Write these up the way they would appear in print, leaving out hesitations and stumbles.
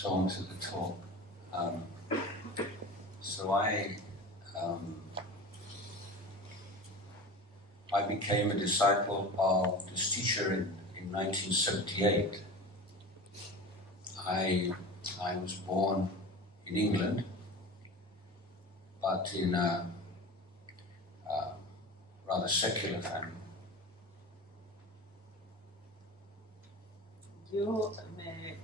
so on to the talk. So I became a disciple of this teacher in 1978. I was born in England, but in a rather secular family. Yo me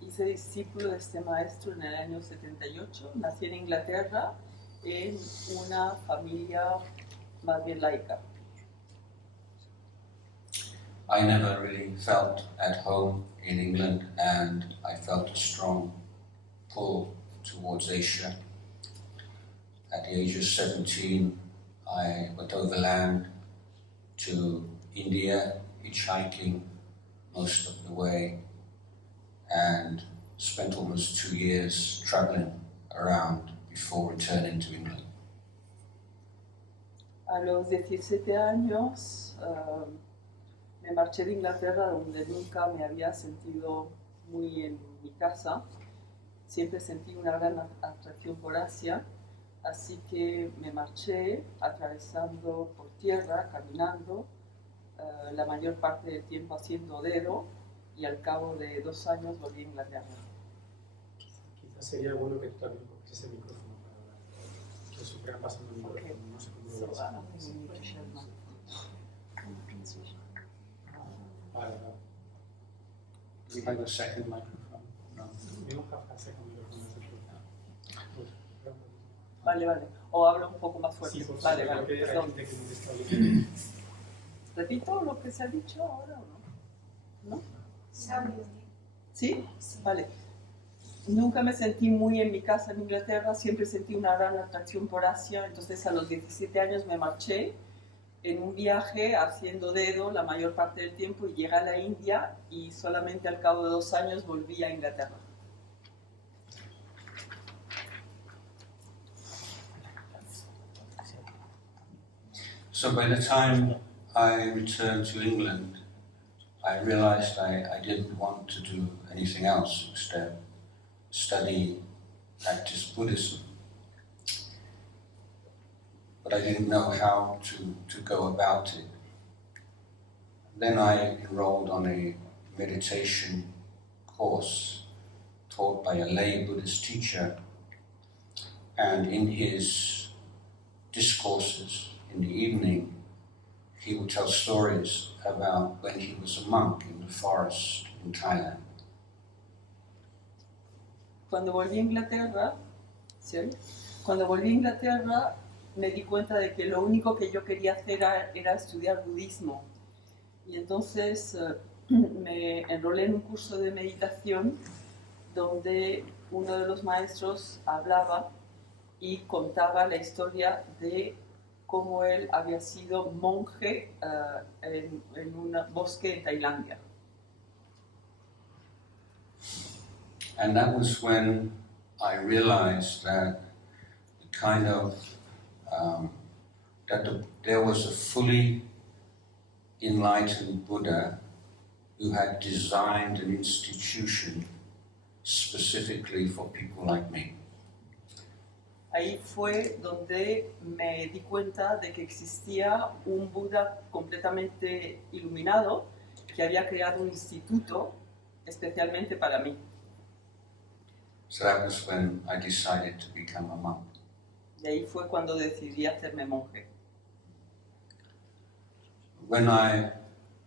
hice discípulo de este maestro en el año 78. Nací en Inglaterra en una familia más bien laica. I never really felt at home in England, and I felt a strong pull towards Asia. At the age of 17, I went overland to India, hitchhiking most of the way, and spent almost 2 years traveling around before returning to England. A los 17 años me marché de Inglaterra, donde nunca me había sentido muy en mi casa. Siempre sentí una gran atracción por Asia, así que me marché atravesando por tierra, caminando, la mayor parte del tiempo haciendo dedo, y al cabo de 2 años volví a Inglaterra. Quizás sería bueno que tú también cogieses el micrófono para hablar. Yo siempre han pasado el micrófono, no sé cómo lo ves. Vale. Do we have a second microphone? No. We don't have a second microphone. Vale. O hablo un poco más fuerte. Sí, por vale, supuesto, porque hay perdón. gente que no te está oyendo. ¿Repito lo que se ha dicho ahora o no? ¿No? ¿Sí? Vale. Nunca me sentí muy en mi casa en Inglaterra, siempre sentí una gran atracción por Asia, entonces a los 17 años me marché en un viaje haciendo dedo la mayor parte del tiempo y llegué a la India y solamente al cabo de 2 años volví a Inglaterra. So by the time I returned to England, I realized I didn't want to do anything else except study, practice Buddhism. But I didn't know how to go about it. Then I enrolled on a meditation course taught by a lay Buddhist teacher, and in his discourses in the evening, he would tell stories about when he was a monk in the forest in Thailand. Cuando volví a Inglaterra, ¿sí? Cuando volví a Inglaterra me di cuenta de que lo único que yo quería hacer era estudiar budismo. Y entonces me enrolé en un curso de meditación donde uno de los maestros hablaba y contaba la historia de cómo él había sido monje en un bosque en Tailandia. And that was when I realized that there was a fully enlightened Buddha who had designed an institution specifically for people like me. Ahí fue donde me di cuenta de que existía un Buda completamente iluminado que había creado un instituto especialmente para mí. So that was when I decided to become a monk. Y ahí fue cuando decidí hacerme monje. When I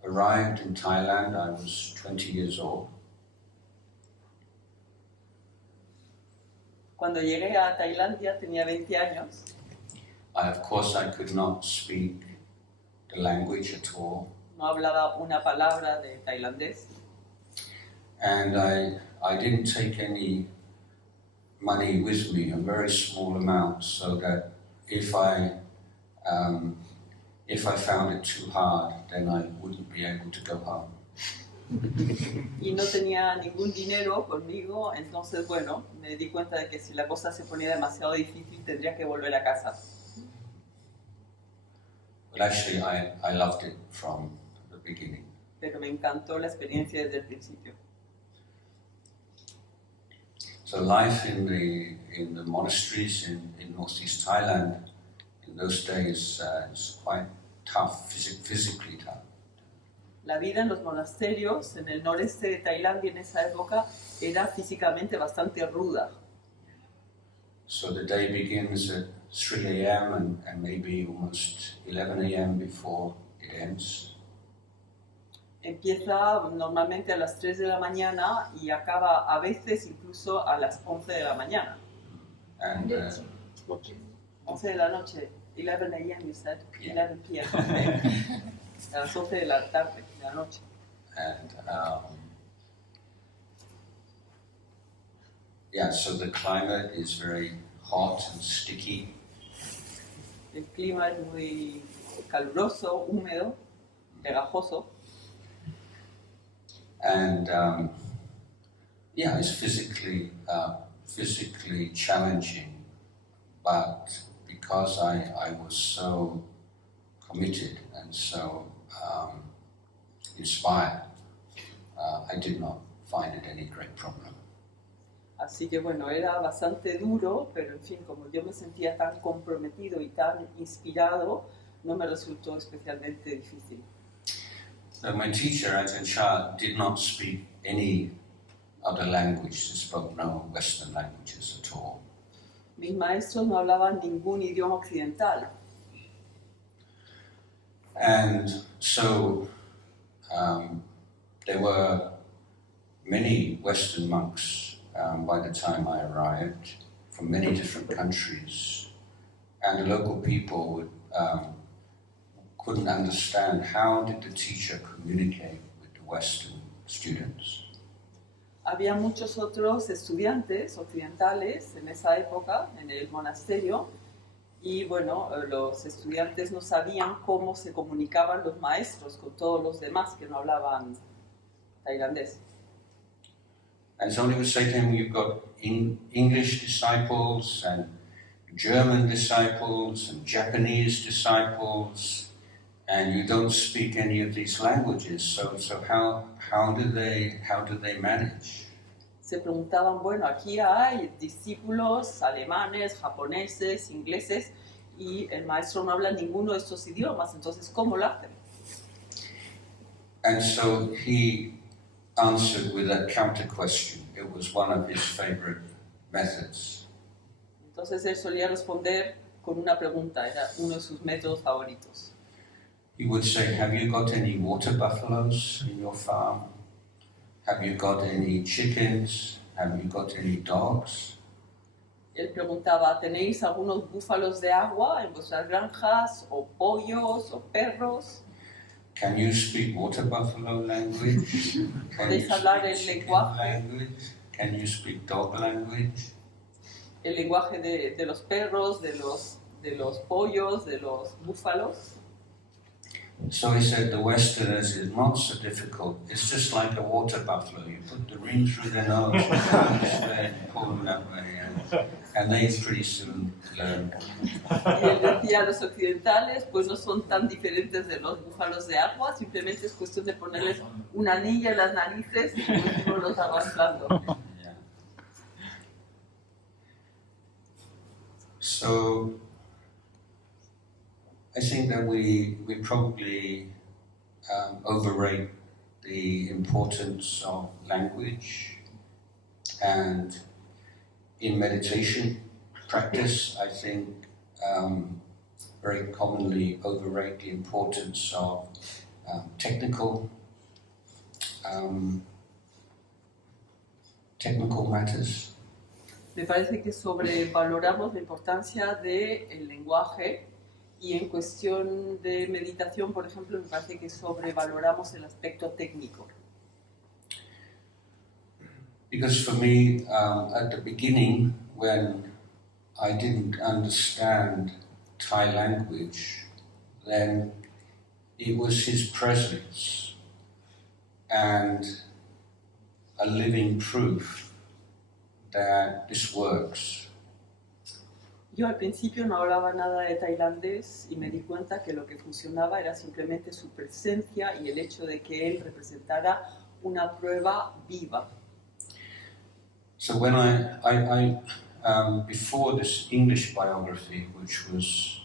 arrived in Thailand, I was 20 years old. Cuando llegué a Tailandia tenía 20 años. Of course, I could not speak the language at all. No hablaba una palabra de tailandés. And I didn't take any money with me, a very small amount, so that if I found it too hard, then I wouldn't be able to go home. Y no tenía ningún dinero conmigo, entonces bueno, me di cuenta de que si la cosa se ponía demasiado difícil tendría que volver a casa. But actually I loved it from the beginning. Pero me encantó la experiencia desde el principio. So life in the monasteries in northeast Thailand in those days is quite tough, physically tough. La vida en los monasterios en el noreste de Tailandia en esa época era físicamente bastante ruda. So the day begins at 3 a.m. and maybe almost 11 a.m. before it ends. Empieza normalmente a las 3 de la mañana y acaba a veces incluso a las 11 de la mañana. And 11 de la noche, 11 a.m. you said? Yeah. 11 p.m. Okay. A las 11 de la tarde, de la noche. And yeah, so the climate is very hot and sticky. El clima es muy caluroso, húmedo, pegajoso. And yeah, it's physically challenging, but because I was so committed and so inspired, I did not find it any great problem. Así que bueno, era bastante duro, pero en fin, como yo me sentía tan comprometido y tan inspirado, no me resultó especialmente difícil. So my teacher, Ajahn Jayasaro, did not speak any other language. He spoke no Western languages at all. Mis maestros no hablaban ningún idioma occidental. And so there were many Western monks by the time I arrived from many different countries. And the local people would, couldn't understand how did the teacher communicate with the Western students. Había muchos otros estudiantes occidentales en esa época, en el monasterio, y bueno, los estudiantes no sabían cómo se comunicaban los maestros con todos los demás que no hablaban tailandés. And somebody would say to him, you've got English disciples and German disciples and Japanese disciples, and you don't speak any of these languages, so how do they manage? Se preguntaban, bueno, aquí hay discípulos alemanes, japoneses, ingleses, y el maestro no habla ninguno de estos idiomas, entonces, ¿cómo lo hacen? And so he answered with a counter question. It was one of his favorite methods. Entonces él solía responder con una pregunta, era uno de sus métodos favoritos. He would say, have you got any water buffaloes in your farm? Have you got any chickens? Have you got any dogs? Él preguntaba, ¿tenéis algunos búfalos de agua en vuestras granjas, o pollos, o perros? Can you speak water buffalo language? Can you ¿Podéis hablar el speak chicken lenguaje? language? Can you speak dog language? El lenguaje de los perros, de los pollos, de los búfalos. So he said the Westerners is not so difficult. It's just like a water buffalo. You put the ring through their nose, and pull them that way, and they pretty soon learn. Y él decía, los occidentales pues no son tan diferentes de los búfalos de agua, simplemente es cuestión de ponerles una anilla en las narices y luego los arrastrando. Yeah. So I think that we probably overrate the importance of language, and in meditation practice, I think very commonly overrate the importance of technical matters. Me parece que sobrevaloramos la importancia del lenguaje. Y en cuestión de meditación, por ejemplo, me parece que sobrevaloramos el aspecto técnico. Because for me, at the beginning, when I didn't understand Thai language, then it was his presence and a living proof that this works. Yo al principio no hablaba nada de tailandés y me di cuenta que lo que funcionaba era simplemente su presencia y el hecho de que él representara una prueba viva. So when before this English biography, which was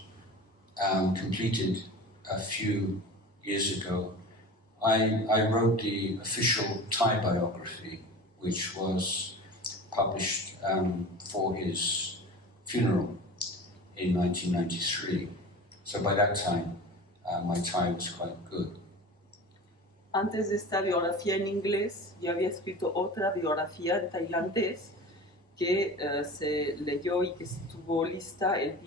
completed a few years ago, I wrote the official Thai biography, which was published for his funeral in 1993. So by that time, my Thai was quite good. Antes de esta biografía en inglés, yo había escrito otra biografía en tailandés que se leyó y que estuvo lista en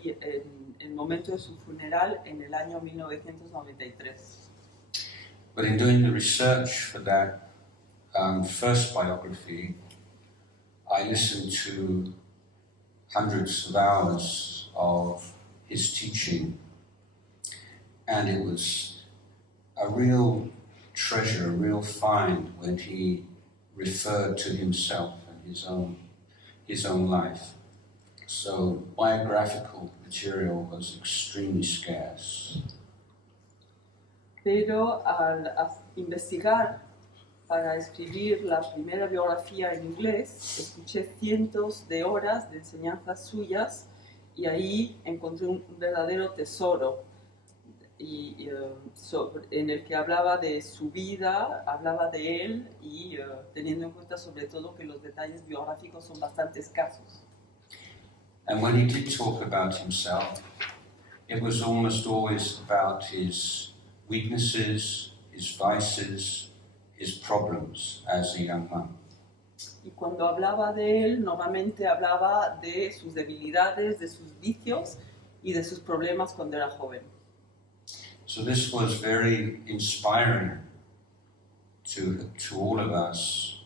el momento de su funeral en el año 1993. But in doing the research for that first biography, I listened to hundreds of hours of his teaching, and it was a real treasure, a real find when he referred to himself and his own life. So biographical material was extremely scarce. Pero al investigar para escribir la primera biografía en inglés, escuché cientos de horas de enseñanzas suyas y ahí encontré un verdadero tesoro en el que hablaba de su vida, hablaba de él y teniendo en cuenta sobre todo que los detalles biográficos son bastante escasos. And when he did talk about himself, it was almost always about his weaknesses, his vices, his problems as a young man. Y cuando hablaba de él, normalmente hablaba de sus debilidades, de sus vicios y de sus problemas cuando era joven. So this was very inspiring to all of us,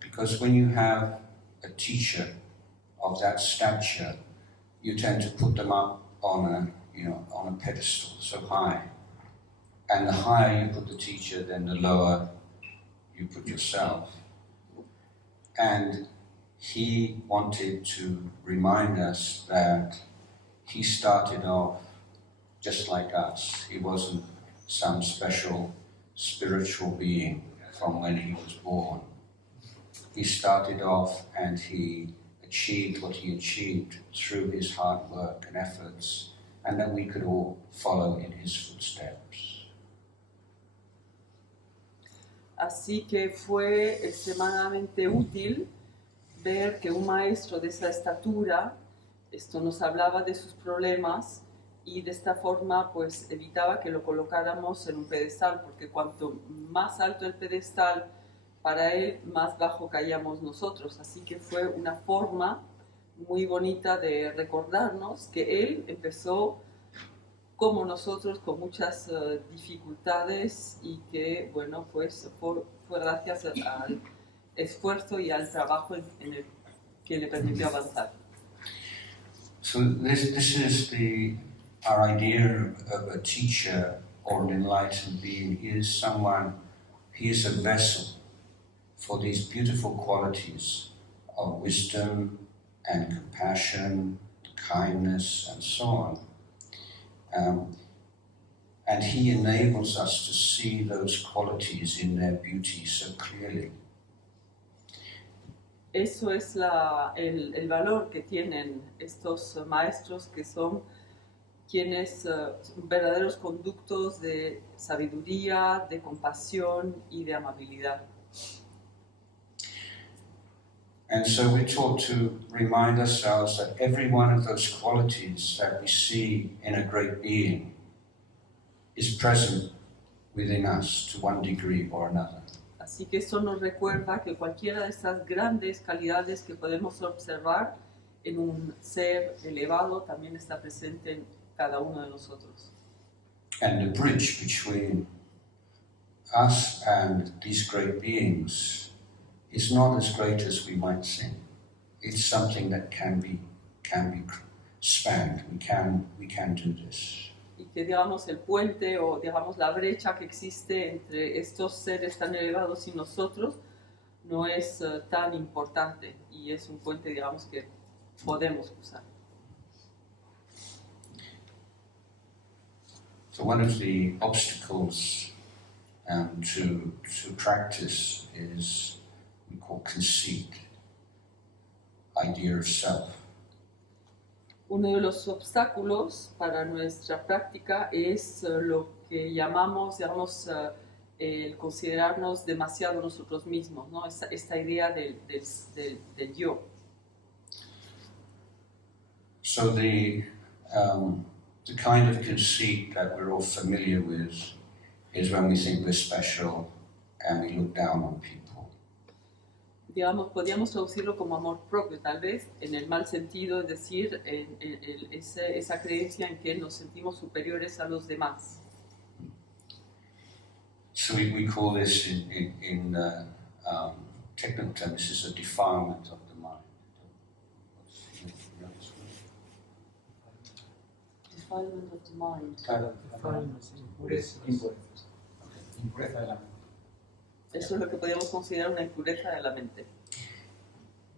because when you have a teacher of that stature, you tend to put them up on a pedestal so high. And the higher you put the teacher, then the lower you put yourself. And he wanted to remind us that he started off just like us. He wasn't some special spiritual being from when he was born. He started off and he achieved what he achieved through his hard work and efforts, and that we could all follow in his footsteps. Así que fue extremadamente útil ver que un maestro de esa estatura nos hablaba de sus problemas y de esta forma pues evitaba que lo colocáramos en un pedestal, porque cuanto más alto el pedestal para él, más bajo caíamos nosotros. Así que fue una forma muy bonita de recordarnos que él empezó como nosotros, con muchas dificultades, y que, bueno, pues fue gracias al esfuerzo y al trabajo en el que le permitió avanzar. So this is our idea of a teacher or an enlightened being. He is a vessel for these beautiful qualities of wisdom and compassion, kindness, and so on. And he enables us to see those qualities in their beauty so clearly. Eso es el valor que tienen estos maestros, que son quienes verdaderos conductos de sabiduría, de compasión y de amabilidad. And so we're taught to remind ourselves that every one of those qualities that we see in a great being is present within us to one degree or another. Así que eso nos recuerda que cualquiera de esas grandes calidades que podemos observar en un ser elevado también está presente en cada uno de nosotros. And the bridge between us and these great beings is not as great as we might think. It's something that can be spanned. We can do this. Y que digamos el puente o digamos la brecha que existe entre estos seres tan elevados y nosotros no es tan importante, y es un puente, digamos, que podemos cruzar. So one of the obstacles to practice is we call conceit. idea of self. Uno de los obstáculos para nuestra práctica es lo que llamamos, el considerarnos demasiado nosotros mismos, ¿no? Esta idea del yo. So the kind of conceit that we're all familiar with is when we think we're special and we look down on people. Digamos, podríamos traducirlo como amor propio, tal vez, en el mal sentido, es decir, esa creencia en que nos sentimos superiores a los demás. So we call this in technical terms, this is a defilement of the mind. Defilement of the mind. Claro, Impurezas. impureza de la mente. Eso es lo que podríamos considerar una impureza de la mente.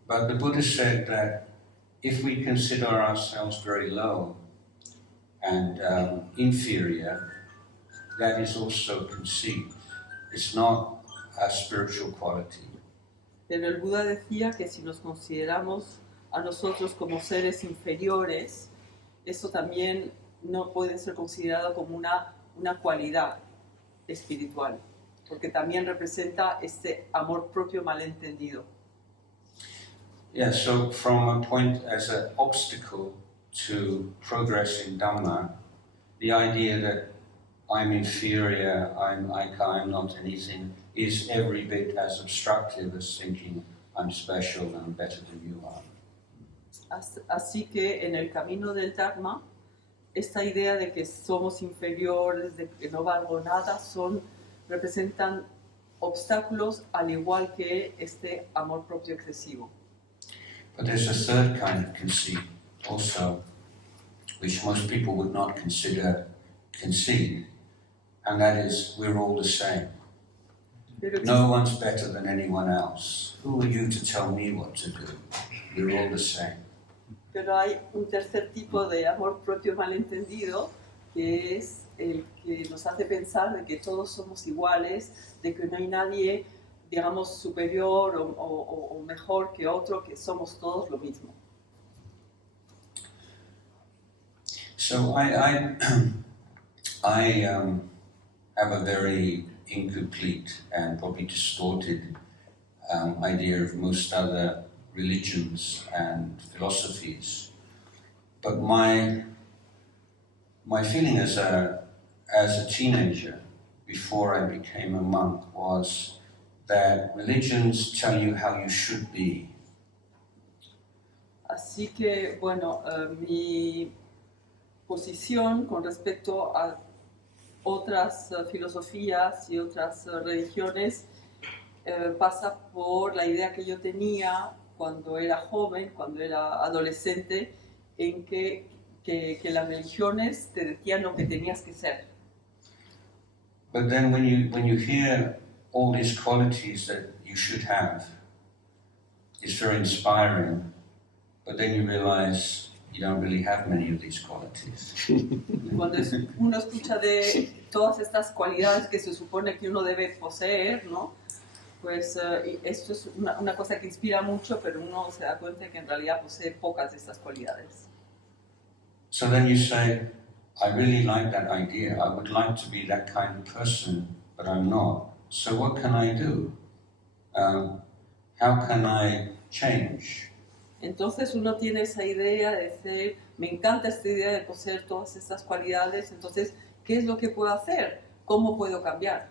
But the Buddha said that if we consider ourselves very low and inferior, that is also conceit. It's not a spiritual quality. Pero el Buda decía que si nos consideramos a nosotros como seres inferiores, eso también no puede ser considerado como una cualidad espiritual, porque también representa este amor propio malentendido. Yeah, so from a point as an obstacle to progress in Dhamma, the idea that I'm inferior, I'm not anything, is every bit as obstructive as thinking I'm special and I'm better than you are. Así que en el camino del Dharma, esta idea de que somos inferiores, de que no valgo nada, representan obstáculos al igual que este amor propio excesivo. But there's a third kind of conceit also, which most people would not consider conceit, and that is we're all the same. No one's better than anyone else. Who are you to tell me what to do? We're all the same. Pero hay un tercer tipo de amor propio malentendido, que es el que nos hace pensar de que todos somos iguales, de que no hay nadie, digamos, superior o mejor que otro, que somos todos lo mismo. So I have a very incomplete and probably distorted idea of most other religions and philosophies, but my feeling as a teenager before I became a monk was that religions tell you how you should be. Así que, bueno, mi posición con respecto a otras filosofías y otras religiones pasa por la idea que yo tenía cuando era joven, cuando era adolescente, en que las religiones te decían lo que tenías que ser. But then when you hear all these qualities that you should have, it's very inspiring, but then you realize you don't really have many of these qualities. Cuando uno escucha de todas estas cualidades que se supone que uno debe poseer, ¿no? Pues esto es una cosa que inspira mucho, pero uno se da cuenta que en realidad posee pocas de estas cualidades. So then you say, I really like that idea. I would like to be that kind of person, but I'm not. So what can I do? How can I change? Entonces uno tiene esa idea de decir, me encanta esta idea de poseer todas estas cualidades, entonces, ¿qué es lo que puedo hacer? ¿Cómo puedo cambiar?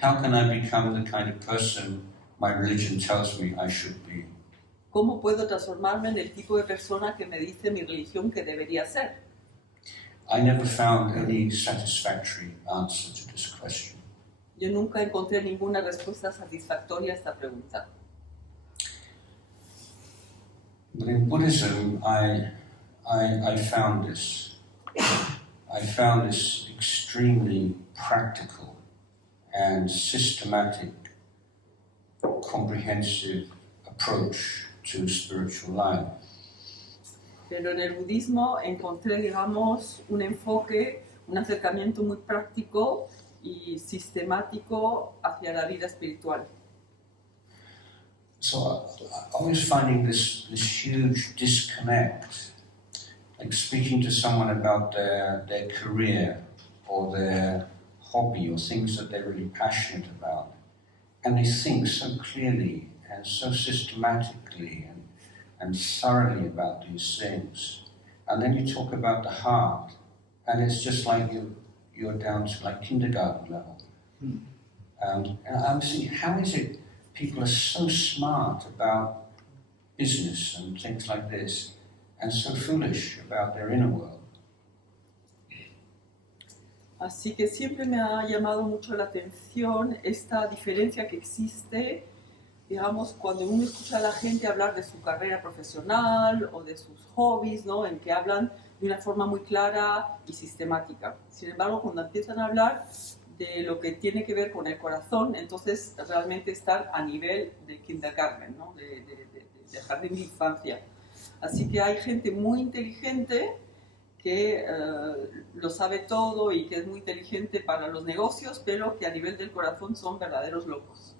How can I become the kind of person my religion tells me I should be? ¿Cómo puedo transformarme en el tipo de persona que me dice mi religión que debería ser? I never found any satisfactory answer to this question. Yo nunca encontré ninguna respuesta satisfactoria a esta pregunta. But in Buddhism, I found this. I found this extremely practical and systematic, comprehensive approach to spiritual life. Pero en el budismo encontré, digamos, un enfoque, un acercamiento muy práctico y sistemático hacia la vida espiritual. So I was finding this huge disconnect, like speaking to someone about their career or their hobby or things that they're really passionate about. And they think so clearly and so systematically and thoroughly about these things. And then you talk about the heart, and it's just like you're down to like kindergarten level. And I'm thinking, how is it people are so smart about business and things like this, and so foolish about their inner world? Así que siempre me ha llamado mucho la atención esta diferencia que existe, digamos, cuando uno escucha a la gente hablar de su carrera profesional o de sus hobbies, ¿no? En que hablan de una forma muy clara y sistemática. Sin embargo, cuando empiezan a hablar de lo que tiene que ver con el corazón, entonces realmente están a nivel de kindergarten, ¿no? de jardín de infancia. Así que hay gente muy inteligente que lo sabe todo y que es muy inteligente para los negocios, pero que a nivel del corazón son verdaderos locos.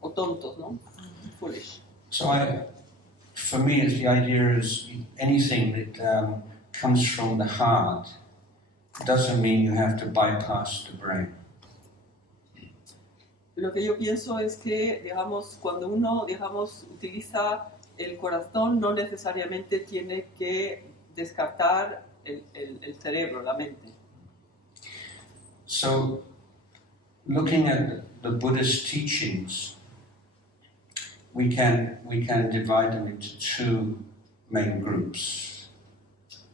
O tontos, ¿no? Foolish. So for me, the idea is anything that comes from the heart doesn't mean you have to bypass the brain. Lo que yo pienso es que, digamos, cuando uno, digamos, utiliza el corazón, no necesariamente tiene que descartar el cerebro, la mente. So, looking at the Buddhist teachings, we can divide them into two main groups.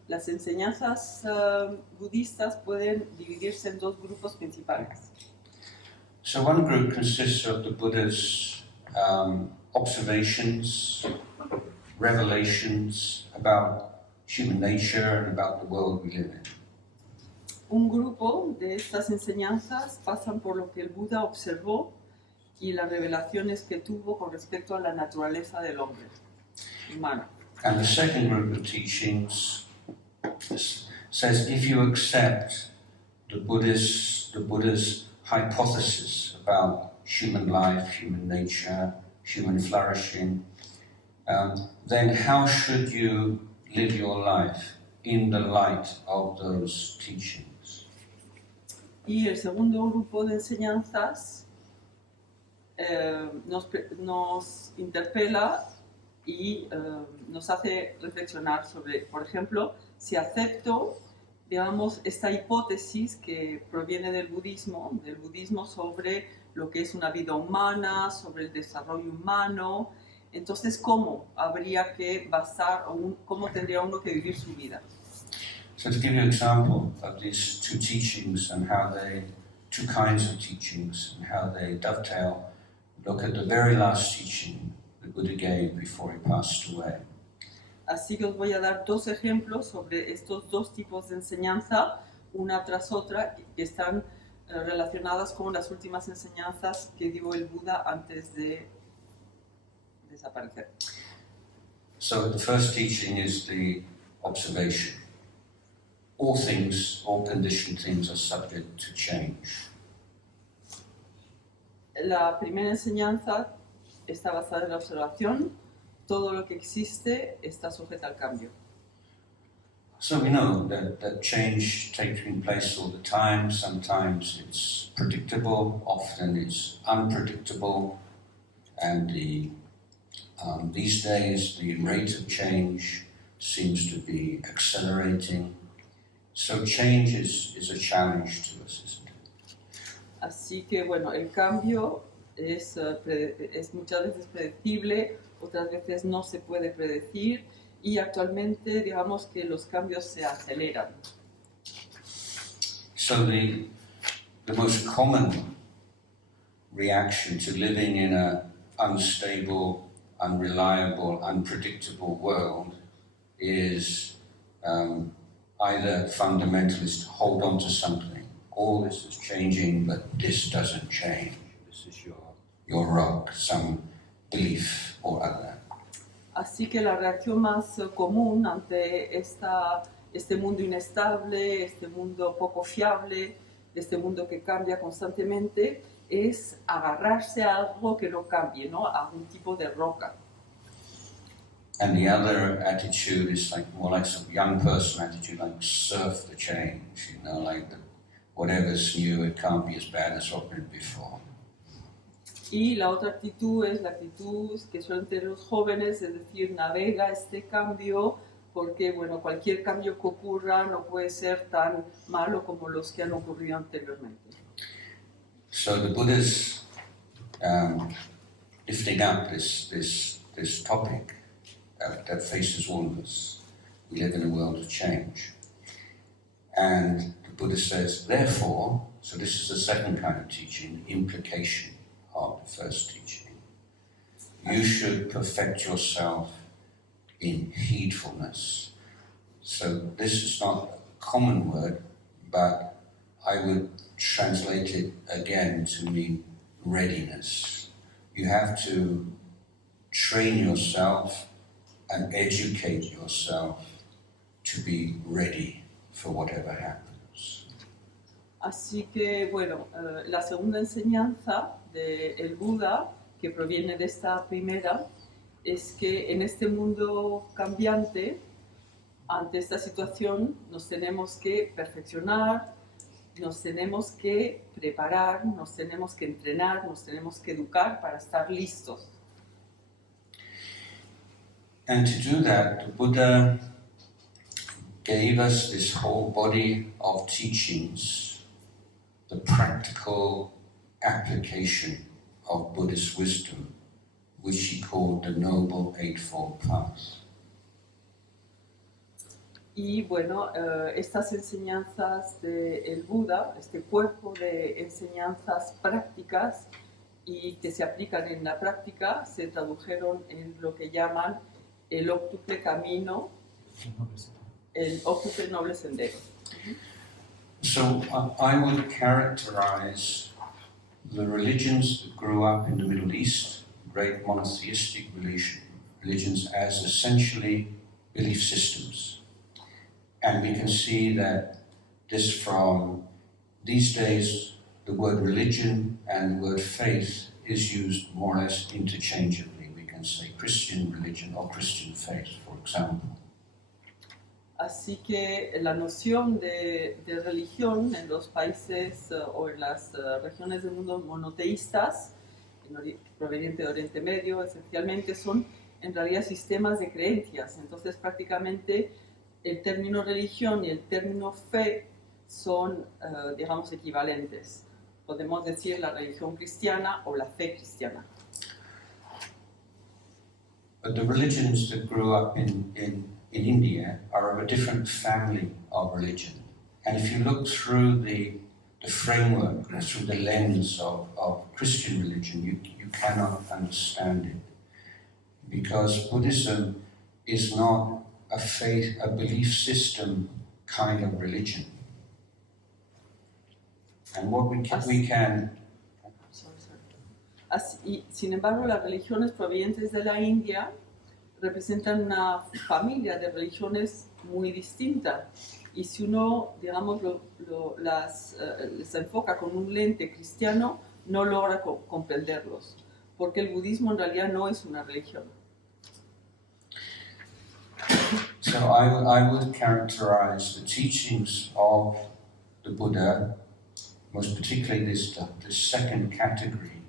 Las enseñanzas budistas pueden dividirse en dos grupos principales. So one group consists of the Buddha's observations, revelations about human nature and about the world we live in. Un grupo de estas enseñanzas pasan por lo que el Buda observó y las revelaciones que tuvo con respecto a la naturaleza del hombre humano. And the second group of teachings says if you accept the Buddha's hypothesis about human life, human nature, human flourishing, then how should you live your life in the light of those teachings? Y el segundo grupo de enseñanzas nos interpela y nos hace reflexionar sobre, por ejemplo, si acepto, digamos, esta hipótesis que proviene del budismo sobre lo que es una vida humana, sobre el desarrollo humano. Entonces, ¿cómo habría que basar, cómo tendría uno que vivir su vida? So to give you an example of these two teachings and how two kinds of teachings and how they dovetail, look at the very last teaching the Buddha gave before he passed away. Así que os voy a dar dos ejemplos sobre estos dos tipos de enseñanza, una tras otra, que están relacionadas con las últimas enseñanzas que dio el Buda antes de desaparecer. So the first teaching is the observation. All things, all conditioned things are subject to change. La primera enseñanza está basada en la observación. Todo lo que existe está sujeto al cambio. So we know that change takes place all the time. Sometimes it's predictable, often it's unpredictable, and these days the rate of change seems to be accelerating. So change is a challenge to us, isn't it? Así que bueno, el cambio es muchas veces predecible, otras veces no se puede predecir y actualmente digamos que los cambios se aceleran. So the most common reaction to living in an unstable, unreliable, unpredictable world is either fundamentalist, hold on to something. All this is changing, but this doesn't change. This is your rock, some belief or other. Así que la reacción más común ante este mundo inestable, este mundo poco fiable, este mundo que cambia constantemente, es agarrarse a algo que no cambie, ¿no? A un tipo de roca. And the other attitude is like more like some young person attitude, like surf the change, you know, like whatever's new, it can't be as bad as what been before. Y la otra actitud es la actitud que suelen tener los jóvenes, es decir, navega este cambio, porque bueno, cualquier cambio que ocurra no puede ser tan malo como los que han ocurrido anteriormente. So the Buddha's lifting up this topic that faces all of us. We live in a world of change. And the Buddha says, therefore, so this is the second kind of teaching, implication of the first teaching. You should perfect yourself in heedfulness. So this is not a common word, but I would translate it again to mean readiness. You have to train yourself and educate yourself to be ready for whatever happens. Así que, bueno, la segunda enseñanza del Buda, que proviene de esta primera, es que en este mundo cambiante, ante esta situación, nos tenemos que perfeccionar, nos tenemos que preparar, nos tenemos que entrenar, nos tenemos que educar para estar listos. And to do that, the Buddha gave us this whole body of teachings, the practical application of Buddhist wisdom, which he called the Noble Eightfold Path. Y bueno, estas enseñanzas del Buda, este cuerpo de enseñanzas prácticas y que se aplican en la práctica, se tradujeron en lo que llaman el óctuple camino, el óctuple noble sendero. So I would characterize the religions that grew up in the Middle East, great monotheistic religions, as essentially belief systems. And we can see that this from these days, the word religion and the word faith is used more or less interchangeably. We can say Christian religion or Christian faith, for example. Así que la noción de religión en los países o en las regiones del mundo monoteístas, proveniente de Oriente Medio, esencialmente son en realidad sistemas de creencias. Entonces prácticamente el término religión y el término fe son, digamos, equivalentes. Podemos decir la religión cristiana o la fe cristiana. But the religions that grew up in India are of a different family of religion. And if you look through the framework, through the lens of Christian religion, you cannot understand it. Because Buddhism is not a faith, a belief system kind of religion. And what we can Así, sin embargo, las religiones provenientes de la India representan una familia de religiones muy distinta. Y si uno, digamos, les enfoca con un lente cristiano, no logra comprenderlos, porque el budismo en realidad no es una religión. So I would characterize the teachings of the Buddha, most particularly this second category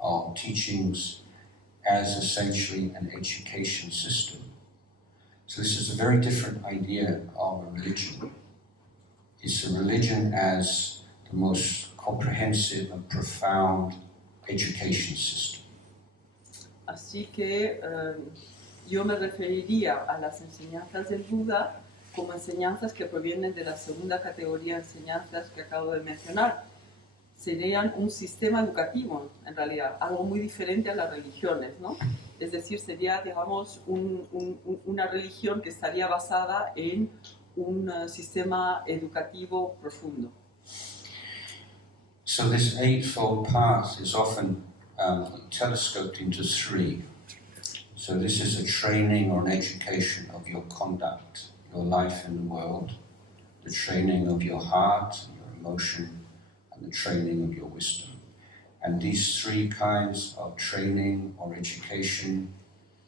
of teachings, as essentially an education system. So this is a very different idea of a religion. It's a religion as the most comprehensive and profound education system. Así que yo me referiría a las enseñanzas del Buda como enseñanzas que provienen de la segunda categoría de enseñanzas que acabo de mencionar. Serían un sistema educativo, en realidad, algo muy diferente a las religiones, ¿no? Es decir, sería, digamos, una religión que estaría basada en un sistema educativo profundo. So this eightfold path is often telescoped into three. So this is a training or an education of your conduct, your life in the world, the training of your heart, your emotion, the training of your wisdom. And these three kinds of training or education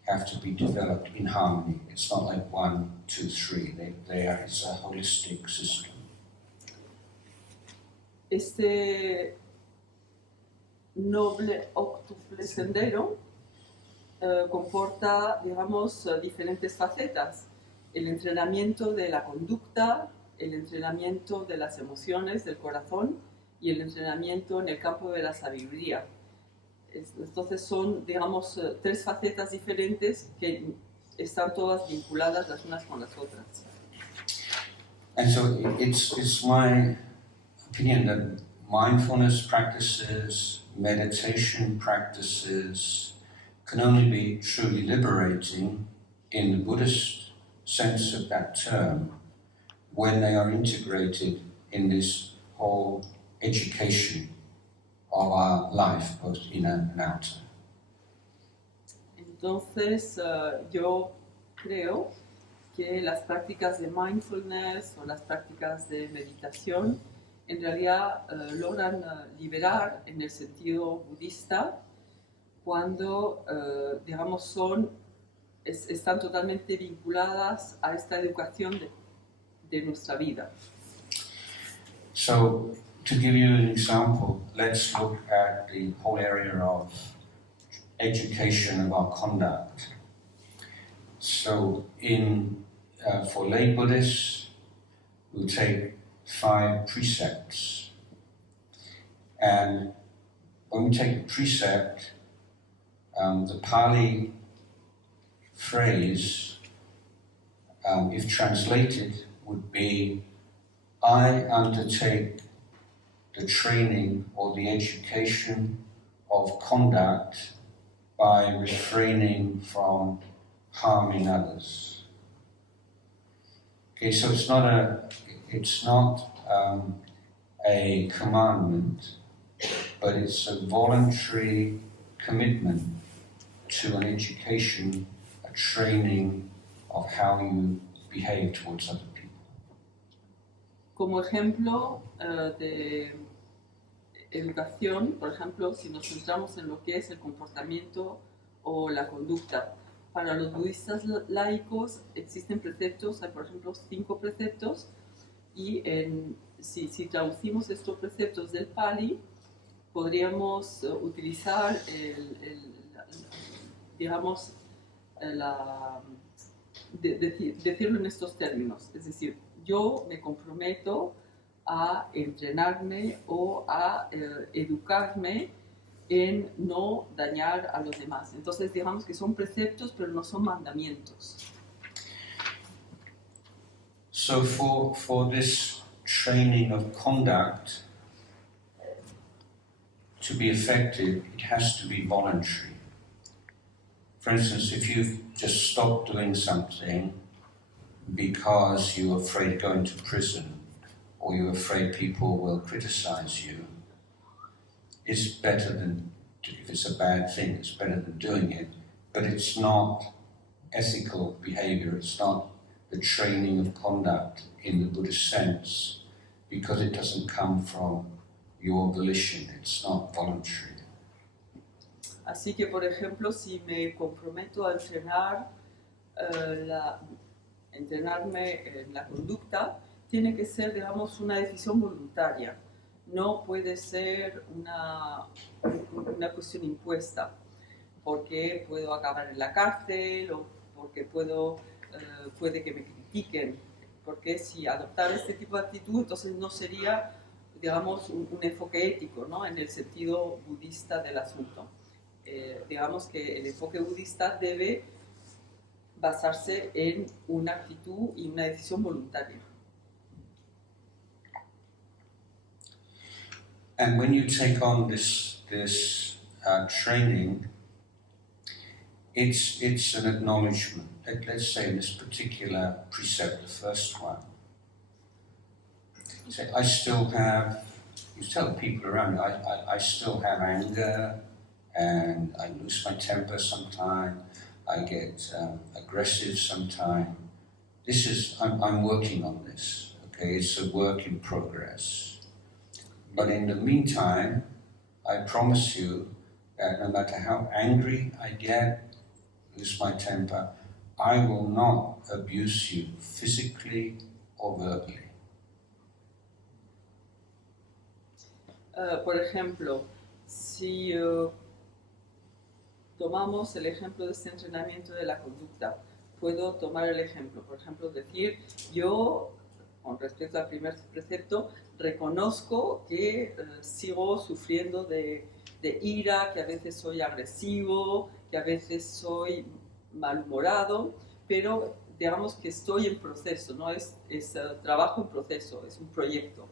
have to be developed in harmony. It's not like 1, 2, 3. It's a holistic system. Este noble óctuple sendero comporta, digamos, diferentes facetas. El entrenamiento de la conducta, el entrenamiento de las emociones, del corazón, y el entrenamiento en el campo de la sabiduría. Entonces son, digamos, 3 facetas diferentes que están todas vinculadas las unas con las otras. And so it's my opinion that mindfulness practices, meditation practices can only be truly liberating in the Buddhist sense of that term when they are integrated in this whole education of our life, both inner and outer. Entonces, yo creo que las prácticas de mindfulness o las prácticas de meditación en realidad logran liberar en el sentido budista cuando, digamos, están totalmente vinculadas a esta educación de nuestra vida. So, to give you an example, let's look at the whole area of education of our conduct. So, for lay Buddhists, we'll take 5 precepts. And when we take a precept, the Pali phrase, if translated, would be, I undertake the training or the education of conduct by refraining from harming others. Okay, so it's not a commandment, but it's a voluntary commitment to an education, a training of how you behave towards other people. Como ejemplo de educación, por ejemplo, si nos centramos en lo que es el comportamiento o la conducta, para los budistas laicos existen preceptos, hay por ejemplo 5 preceptos, y si traducimos estos preceptos del Pali, podríamos utilizar decirlo en estos términos, es decir, yo me comprometo a entrenarme o a educarme en no dañar a los demás. Entonces digamos que son preceptos pero no son mandamientos. So for this training of conduct to be effective, it has to be voluntary. For instance, if you've just stopped doing something because you're afraid of going to prison or you're afraid people will criticize you, it's better than, if it's a bad thing, it's better than doing it, but it's not ethical behavior, it's not the training of conduct in the Buddhist sense, because it doesn't come from your volition, it's not voluntary. Así que, por ejemplo, si me comprometo a entrenarme en la conducta, tiene que ser, digamos, una decisión voluntaria. No puede ser una cuestión impuesta, porque puedo acabar en la cárcel o porque puede que me critiquen. Porque si adoptar este tipo de actitud, entonces no sería, digamos, un enfoque ético, ¿no? En el sentido budista del asunto. Digamos que el enfoque budista debe basarse en una actitud y una decisión voluntaria. And when you take on this training, it's an acknowledgement. Let's say in this particular precept, the first one, you say, you tell people around you, I still have anger, and I lose my temper sometimes, I get aggressive sometimes. I'm working on this, okay? It's a work in progress. But in the meantime, I promise you that no matter how angry I get, lose my temper, I will not abuse you physically or verbally. Por ejemplo, si tomamos el ejemplo de este entrenamiento de la conducta, puedo tomar el ejemplo, por ejemplo, decir, yo, con respecto al primer precepto, reconozco que sigo sufriendo de ira, que a veces soy agresivo, que a veces soy malhumorado, pero digamos que estoy en proceso, ¿no? Es trabajo en proceso, es un proyecto.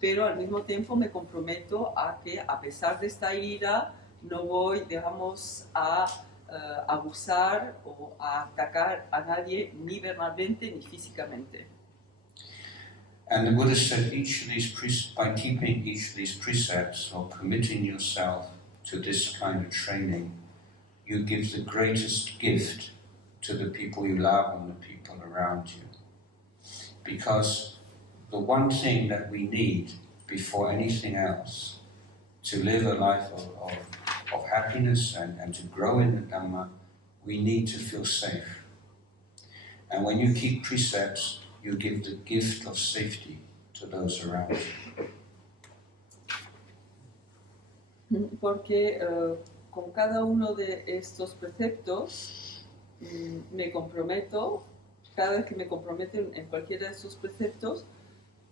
Pero al mismo tiempo me comprometo a que a pesar de esta ira no voy, digamos, a abusar o a atacar a nadie ni verbalmente ni físicamente. And the Buddha said by keeping each of these precepts or committing yourself to this kind of training, you give the greatest gift to the people you love and the people around you. Because the one thing that we need before anything else to live a life of happiness and to grow in the Dhamma, we need to feel safe. And when you keep precepts, you give the gift of safety to those around you. Porque con cada uno de estos preceptos me comprometo, cada vez que me comprometo en cualquiera de estos preceptos,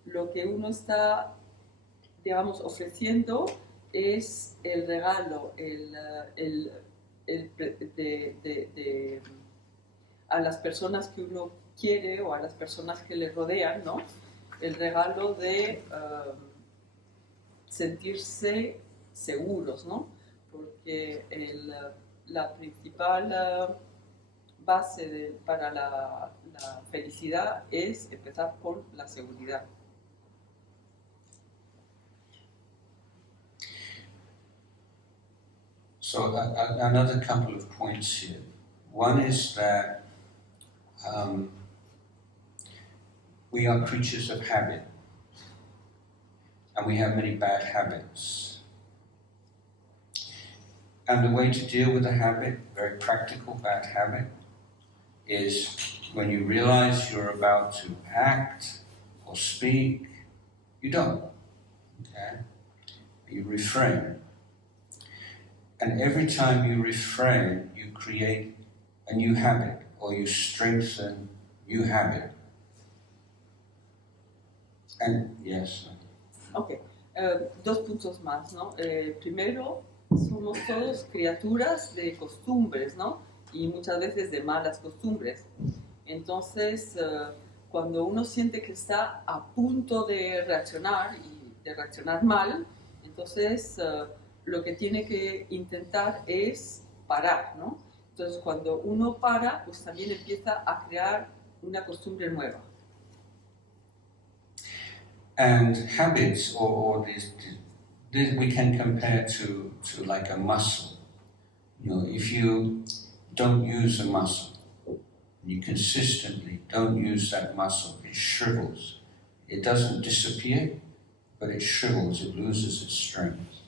lo que uno está, digamos, ofreciendo es el regalo, a las personas que uno quiere o a las personas que le rodean, ¿no? El regalo de sentirse seguros, ¿no? Porque la principal base para la felicidad es empezar por la seguridad. So another couple of points here. One is that we are creatures of habit, and we have many bad habits. And the way to deal with a habit, very practical bad habit, is when you realize you're about to act or speak, you don't. Okay? You refrain. And every time you refrain, you create a new habit, or you strengthen new habit. And yes. Ok, dos puntos más, ¿no? Primero, somos todos criaturas de costumbres, ¿no? Y muchas veces de malas costumbres. Entonces, cuando uno siente que está a punto de reaccionar y de reaccionar mal, entonces lo que tiene que intentar es parar, ¿no? Entonces, cuando uno para, pues también empieza a crear una costumbre nueva. And habits, or this we can compare to like a muscle. You know, if you don't use a muscle, you consistently don't use that muscle, it shrivels. It doesn't disappear, but it shrivels, it loses its strength.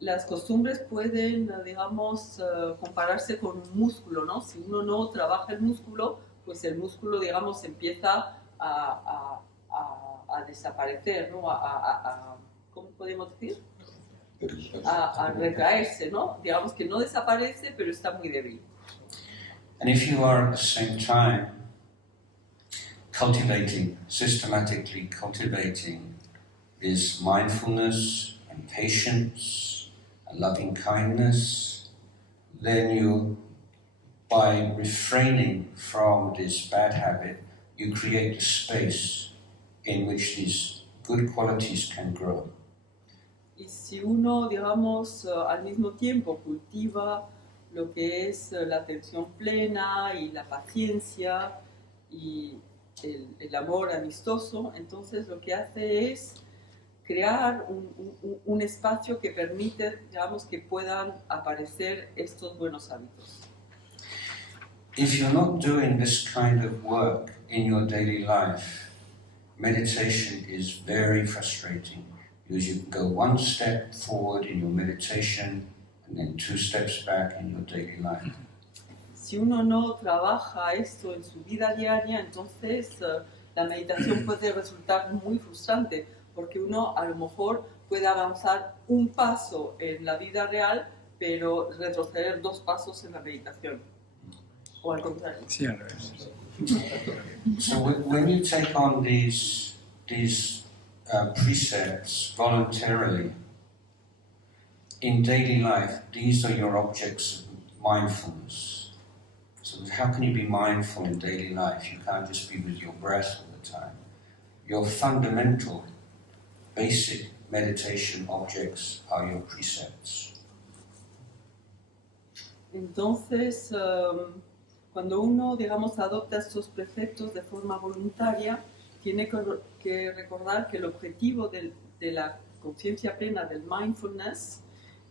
Las costumbres pueden, digamos, compararse con un músculo, ¿no? Si uno no trabaja el músculo, pues el músculo, digamos, empieza a desaparecer, ¿no? ¿Cómo podemos decir? A retraerse, ¿no? Digamos que no desaparece, pero está muy débil. And if you are at the same time systematically cultivating this mindfulness and patience and loving kindness, then you, by refraining from this bad habit, you create a space in which these good qualities can grow. Y si uno, digamos, al mismo tiempo cultiva lo que es la atención plena y la paciencia y el amor amistoso, entonces lo que hace es crear un espacio que permite, digamos, que puedan aparecer estos buenos hábitos. If you're not doing this kind of work in your daily life, meditation is very frustrating, is you can go one step forward in your meditation and then 2 steps back in your daily life. Si uno no trabaja esto en su vida diaria, entonces la meditación puede resultar muy frustrante, porque uno a lo mejor puede avanzar un paso en la vida real, pero retroceder 2 pasos en la meditación. O al contrario. Sí, al revés. So when you take on these precepts voluntarily, in daily life, these are your objects of mindfulness. So how can you be mindful in daily life? You can't just be with your breath all the time. Your fundamental, basic meditation objects are your precepts. Entonces, cuando uno, digamos, adopta estos preceptos de forma voluntaria, tiene que recordar que el objetivo de la conciencia plena, del mindfulness,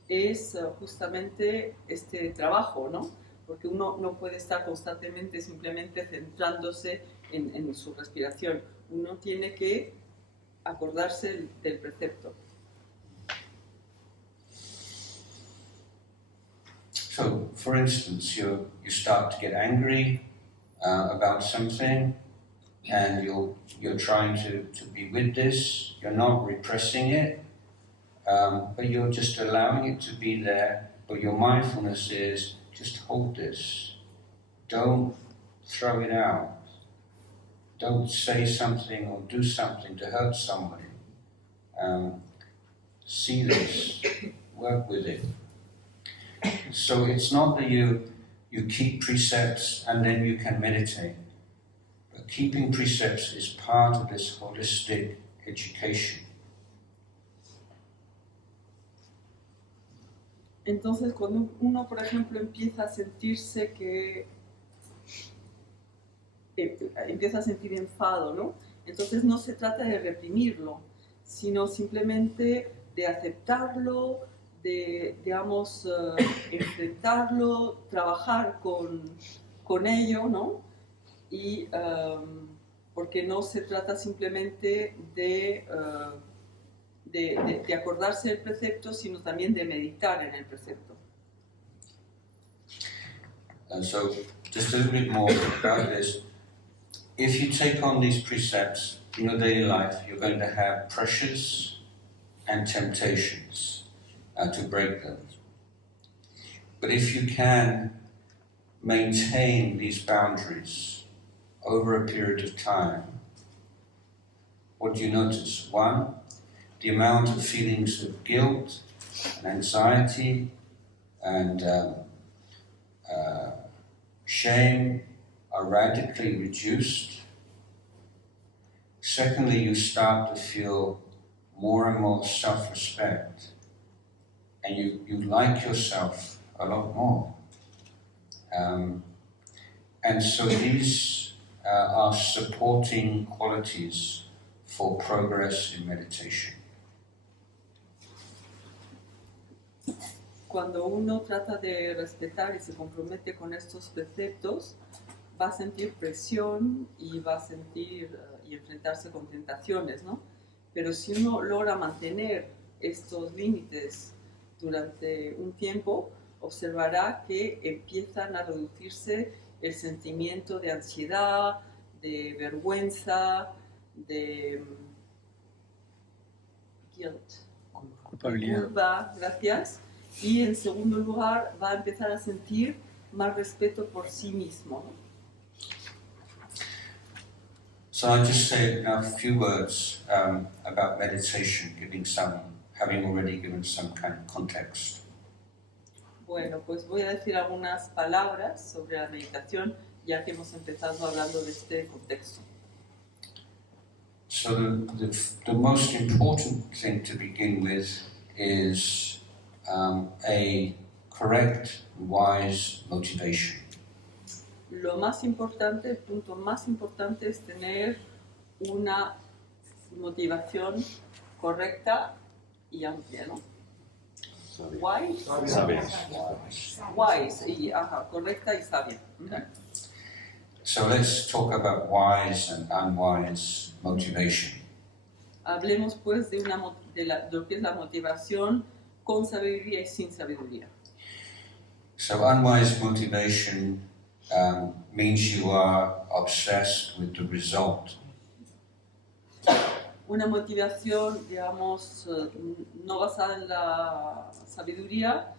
es justamente este trabajo, ¿no? Porque uno no puede estar constantemente simplemente centrándose en su respiración. Uno tiene que acordarse del precepto. So, for instance, you start to get angry about something, and you're trying to be with this. You're not repressing it, but you're just allowing it to be there. But your mindfulness is just hold this. Don't throw it out. Don't say something or do something to hurt somebody. See this. Work with it. So it's not that you keep precepts and then you can meditate. But keeping precepts is part of this holistic education. Entonces, cuando uno, por ejemplo, empieza a sentirse que empieza a sentir enfado, ¿no? Entonces no se trata de reprimirlo, sino simplemente de aceptarlo, de, digamos, enfrentarlo, trabajar con ello, ¿no? Y porque no se trata simplemente de acordarse del precepto, sino también de meditar en el precepto. So, just a little bit more about this. If you take on these precepts in your daily life, you're going to have pressures and temptations to break them. But if you can maintain these boundaries over a period of time, what do you notice? 1, the amount of feelings of guilt and anxiety and shame are radically reduced. Secondly, you start to feel more and more self-respect, and you like yourself a lot more. And so these are supporting qualities for progress in meditation. Cuando uno trata de respetar y se compromete con estos preceptos, va a sentir presión y va a sentir y enfrentarse con tentaciones, ¿no? Pero si uno logra mantener estos límites durante un tiempo, observará que empiezan a reducirse el sentimiento de ansiedad, de vergüenza, de guilt, Culpabilidad. culpa, gracias. Y en segundo lugar va a empezar a sentir más respeto por sí mismo, ¿no? So I'll just say now a few words about meditation, having already given some kind of context. Bueno, pues voy a decir algunas palabras sobre la meditación, ya que hemos empezado hablando de este contexto. So the most important thing to begin with is a correct, wise motivation. Lo más importante, el punto más importante es tener una motivación correcta y amplia, ¿no? Wise, wise y correcta y sabia. Okay. So let's talk about wise and unwise motivation. Hablemos pues de una de lo que es la motivación con sabiduría y sin sabiduría. So unwise motivation means you are obsessed with the result. Una motivación, digamos, no basada en la sabiduría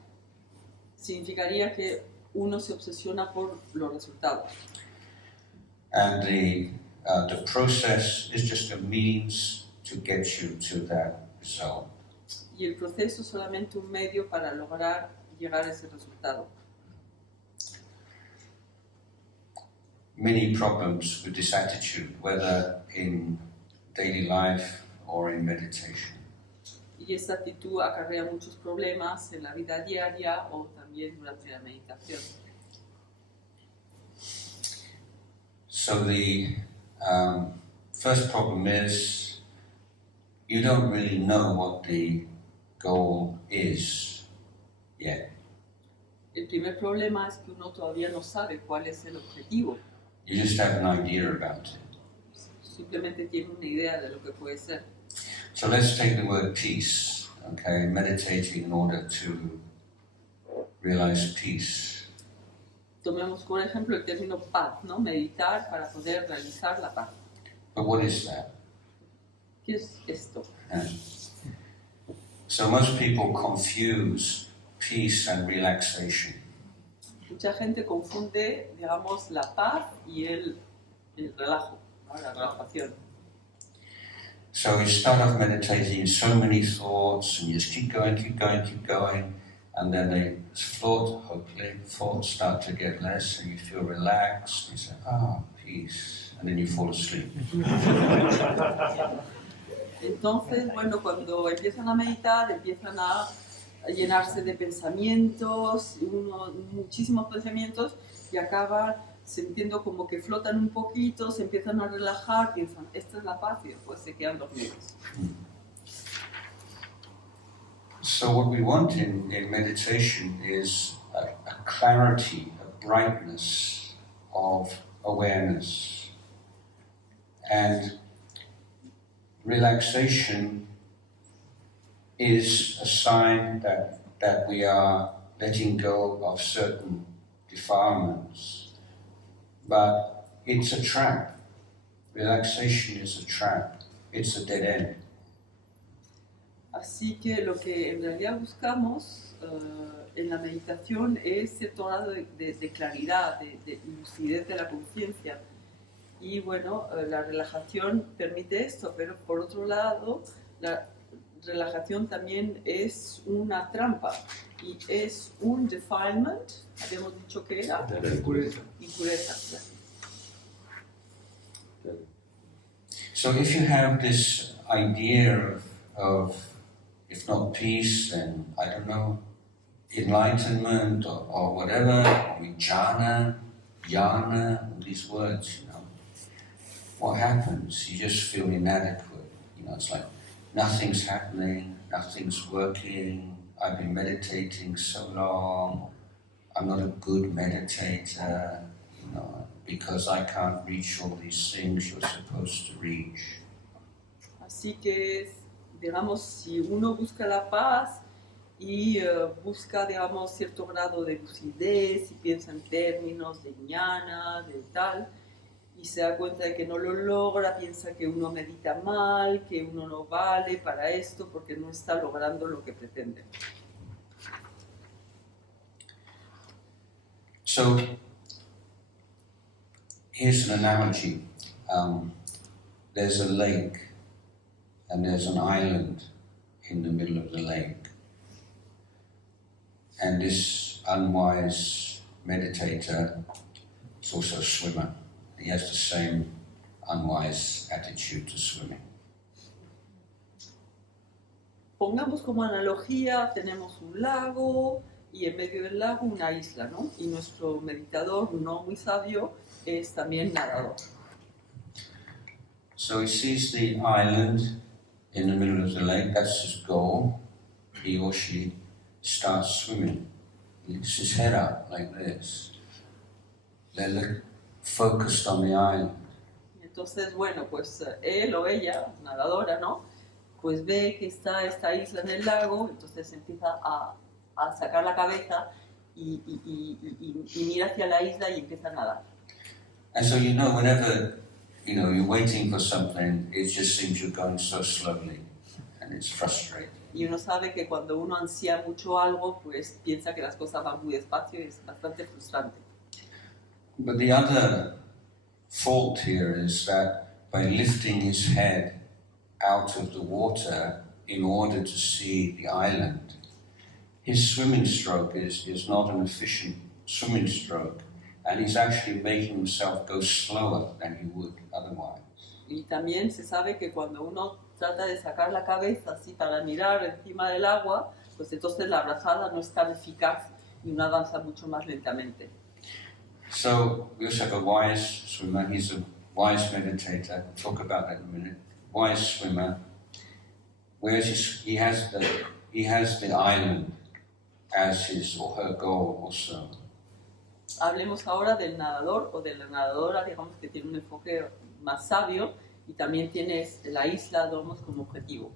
significaría que uno se obsesiona por los resultados. And the process is just a means to get you to that result. Y el proceso es solamente un medio para lograr llegar a ese resultado. Many problems with this attitude, whether in daily life or in meditation. Y esta actitud acarrea muchos problemas en la vida diaria o también durante la meditación. So the first problem is you don't really know what the goal is yet. El primer problema es que uno todavía no sabe cuál es el objetivo. You just have an idea about it. Simplemente tiene una idea de lo que puede ser. So let's take the word peace, okay? Meditating in order to realize peace. Tomemos por ejemplo el término paz, ¿no? Meditar para poder realizar la paz. But what is that? ¿Qué es esto? So most people confuse peace and relaxation. Mucha gente confunde, digamos, la paz y el relajo, ¿no? La relajación. So you start off meditating, so many thoughts, and you just keep going, and then they hopefully thoughts start to get less, and you feel relaxed, and you say, peace, and then you fall asleep. Entonces, bueno, cuando empiezan a meditar, empiezan a llenarse de pensamientos, muchísimos pensamientos, y acaban sintiendo como que flotan un poquito, se empiezan a relajar, piensan, esta es la paz, y después se quedan dormidos. So what we want in meditation is a clarity, a brightness of awareness. And relaxation is a sign that we are letting go of certain defilements. But it's a trap. Relaxation is a trap. It's a dead end. Así que lo que en realidad buscamos en la meditación es cierto grado de claridad, de lucidez de la conciencia. Y bueno, la relajación permite esto, pero por otro lado, la relajación también es una trampa y es un defilement, habíamos dicho que era Impureza. impureza. So if you have this idea of if not peace, then I don't know, enlightenment or whatever, or jhana, all these words, you know. What happens? You just feel inadequate. You know, it's like nothing's happening, nothing's working. I've been meditating so long. I'm not a good meditator, you know, because I can't reach all these things you're supposed to reach. Así que, digamos, si uno busca la paz y busca, digamos, cierto grado de lucidez y piensa en términos de jnana, de tal, y se da cuenta de que no lo logra, piensa que uno medita mal, que uno no vale para esto porque no está logrando lo que pretende. So, here's an analogy. There's a lake and there's an island in the middle of the lake. And this unwise meditator is also a swimmer. He has the same unwise attitude to swimming. Pongamos como analogía, tenemos un lago y en medio del lago una isla, ¿no? Y nuestro meditador no muy sabio es también nadador. So he sees the island in the middle of the lake, that's his goal. He or she starts swimming. He lifts his head up like this. They're focused on the island. Entonces, bueno, pues él o ella, nadadora, ¿no? pues ve que está esta isla en el lago, entonces empieza a sacar la cabeza y mira hacia la isla y empieza a nadar. And so whenever you're waiting for something, it just seems you're going so slowly, and it's frustrating. Y uno sabe que cuando uno ansía mucho algo, pues piensa que las cosas van muy despacio y es bastante frustrante. But the other fault here is that by lifting his head out of the water in order to see the island, his swimming stroke is not an efficient swimming stroke, and he's actually making himself go slower than he would otherwise. Y también se sabe que cuando uno trata de sacar la cabeza así para mirar encima del agua, pues entonces la brazada no es tan eficaz y uno avanza mucho más lentamente. So we also have a wise swimmer. He's a wise meditator. We'll talk about that in a minute. Wise swimmer. Whereas he has the island as his or her goal also. Hablemos ahora del nadador o de la nadadora, digamos que tiene un enfoque más sabio y también tiene la isla, digamos, como objetivo.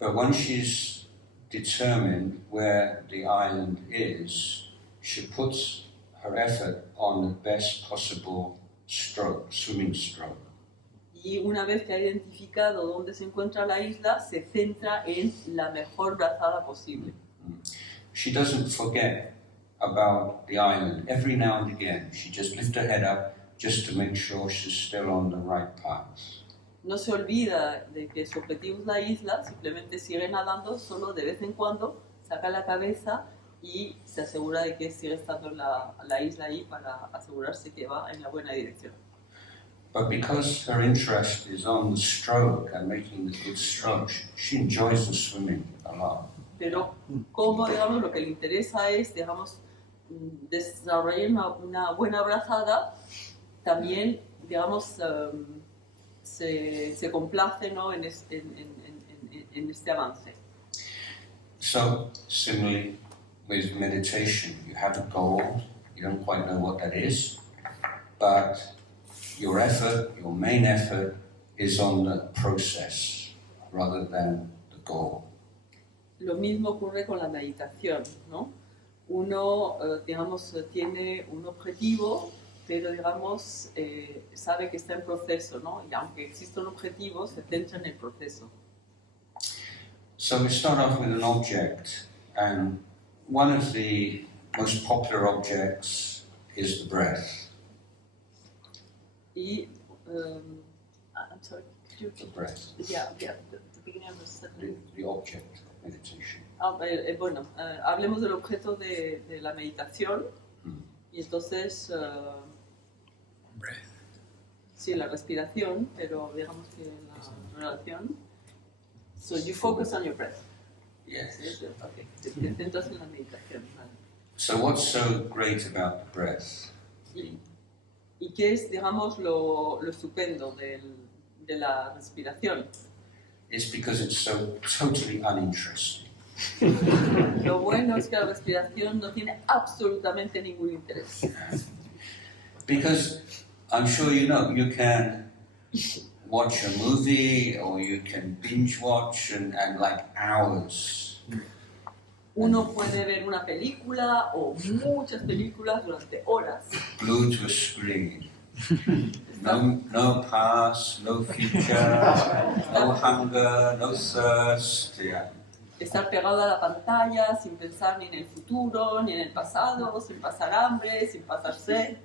But when she's determined where the island is, she puts her effort on the best possible stroke, swimming stroke. Y una vez que ha identificado dónde se encuentra la isla, se centra en la mejor brazada posible. She doesn't forget about the island. Every now and again, she just lifts her head up just to make sure she's still on the right path. No se olvida de que su objetivo es la isla, simplemente sigue nadando, solo de vez en cuando saca la cabeza y se asegura de que sigue estando la isla ahí para asegurarse que va en la buena dirección. But because her interest is on the stroke and making the good stroke, she enjoys the swimming a lot. Pero como, digamos, lo que le interesa es, digamos, desarrollar una buena brazada, también, digamos, se complace, ¿no?, en este avance. So, similarly with meditation, you have a goal, you don't quite know what that is, but your effort, your main effort, is on the process rather than the goal. Lo mismo ocurre con la meditación, ¿no? Uno, digamos, tiene un objetivo, pero, digamos, sabe que está en proceso, ¿no? Y aunque exista un objetivo, se centra en el proceso. So we start off with an object, and one of the most popular objects is the breath. Y, I'm sorry, could you... The breath. Yeah, the beginning of the sentence. The object of meditation. Bueno, hablemos del objeto de la meditación. Y entonces, sí, la respiración, pero digamos que la relación. So you focus on your breath. Yes. ¿Sí? Okay. Te centras en la meditación. Vale. So what's so great about the breath? ¿Y qué es, digamos, lo estupendo de la respiración? It's because it's so totally uninteresting. Lo bueno es que la respiración no tiene absolutamente ningún interés. Because I'm sure you know, you can watch a movie or you can binge watch and like hours. Uno puede ver una película o muchas películas durante horas. Glued to a screen. No past, no future, no hunger, no thirst. Yeah. Estar pegado a la pantalla sin pensar ni en el futuro, ni en el pasado, sin pasar hambre, sin pasar sed.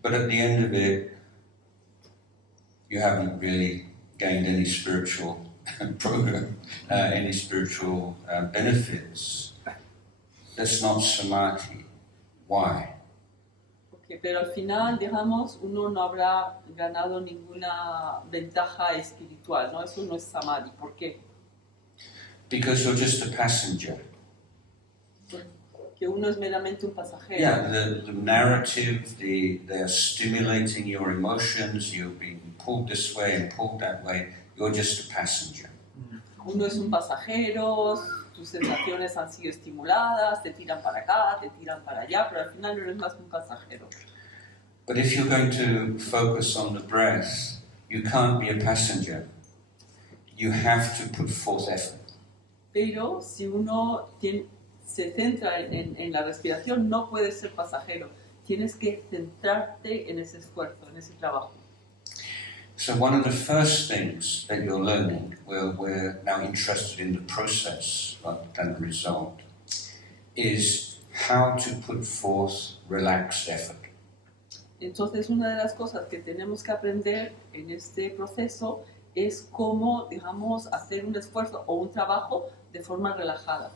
But at the end of it, you haven't really gained any spiritual program, any spiritual benefits. That's not samadhi. Why? Okay, pero al final, digamos, uno no habrá ganado ninguna ventaja espiritual, ¿no? Eso no es samadhi. ¿Por qué? Because you're just a passenger. Porque uno es meramente un pasajero. Yeah, the narrative, they're stimulating your emotions, you're being pulled this way and pulled that way, you're just a passenger. Uno es un pasajero, tus sensaciones han sido estimuladas, te tiran para acá, te tiran para allá, pero al final no eres más que un pasajero. But if you're going to focus on the breath, you can't be a passenger. you have to put forth effort. Pero si uno se centra en la respiración, no puede ser pasajero. Tienes que centrarte en ese esfuerzo, en ese trabajo. So one of the first things that you're learning, we're now interested in the process rather than the result, is how to put forth relaxed effort. Entonces, una de las cosas que tenemos que aprender en este proceso es cómo, digamos, hacer un esfuerzo o un trabajo de forma relajada.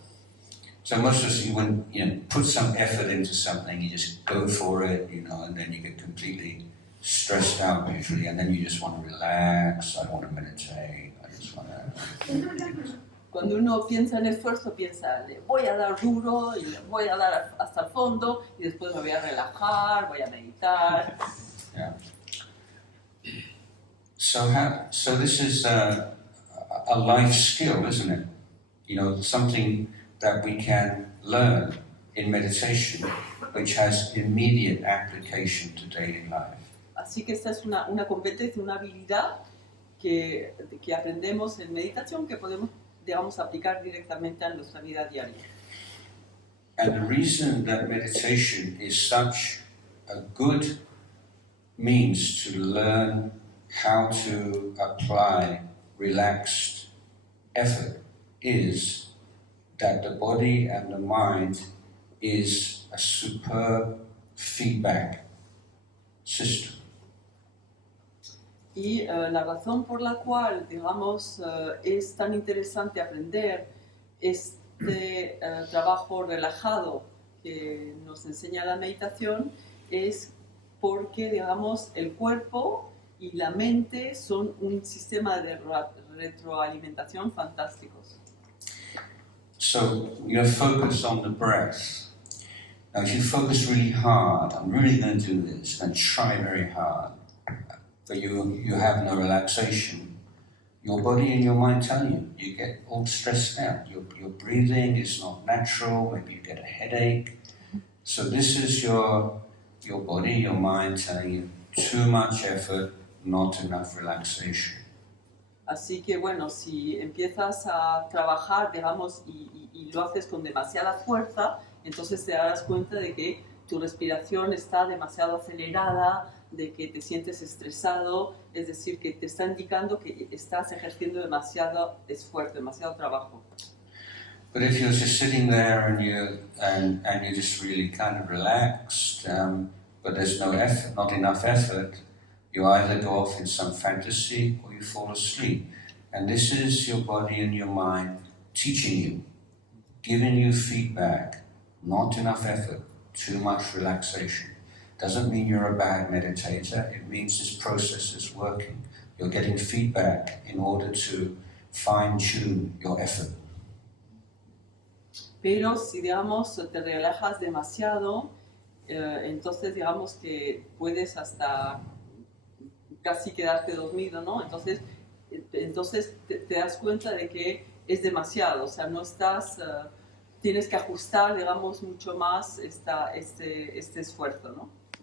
So most of us, when put some effort into something, you just go for it, and then you get completely stressed out usually, and then you just want to relax. I don't want to meditate. I just want to. Cuando uno piensa en esfuerzo, piensa, le voy a dar duro y le voy a dar hasta el fondo y después me voy a relajar, voy a meditar. Yeah. So this is a life skill, isn't it? Something that we can learn in meditation, which has immediate application to daily life. Así que esta es una competencia, una habilidad que aprendemos en meditación que podemos, digamos, aplicar directamente a nuestra vida diaria. And the reason that meditation is such a good means to learn how to apply relaxed effort is that the body and the mind is a superb feedback system. Y la razón por la cual, digamos, es tan interesante aprender este trabajo relajado que nos enseña la meditación es porque, digamos, el cuerpo y la mente son un sistema de retroalimentación fantásticos. So, focus on the breath. Now, if you focus really hard, I'm really going to do this, and try very hard, but you have no relaxation, your body and your mind tell you get all stressed out. Your breathing is not natural, maybe you get a headache. So this is your body, your mind telling you too much effort, not enough relaxation. Así que bueno, si empiezas a trabajar, digamos, y lo haces con demasiada fuerza, entonces te darás cuenta de que tu respiración está demasiado acelerada, de que te sientes estresado, es decir, que te está indicando que estás ejerciendo demasiado esfuerzo, demasiado trabajo. But if you're just sitting there and you're just really kind of relaxed, but there's no effort, not enough effort, you either go off in some fantasy or you fall asleep. And this is your body and your mind teaching you, giving you feedback, not enough effort, too much relaxation. Doesn't mean you're a bad meditator, it means this process is working. You're getting feedback in order to fine-tune your effort. Pero si, digamos, te relajas demasiado, entonces, digamos, que puedes hasta casi quedarte dormido, ¿no? Entonces te das cuenta de que es demasiado, o sea, no estás, tienes que ajustar, digamos, mucho más este esfuerzo, ¿no?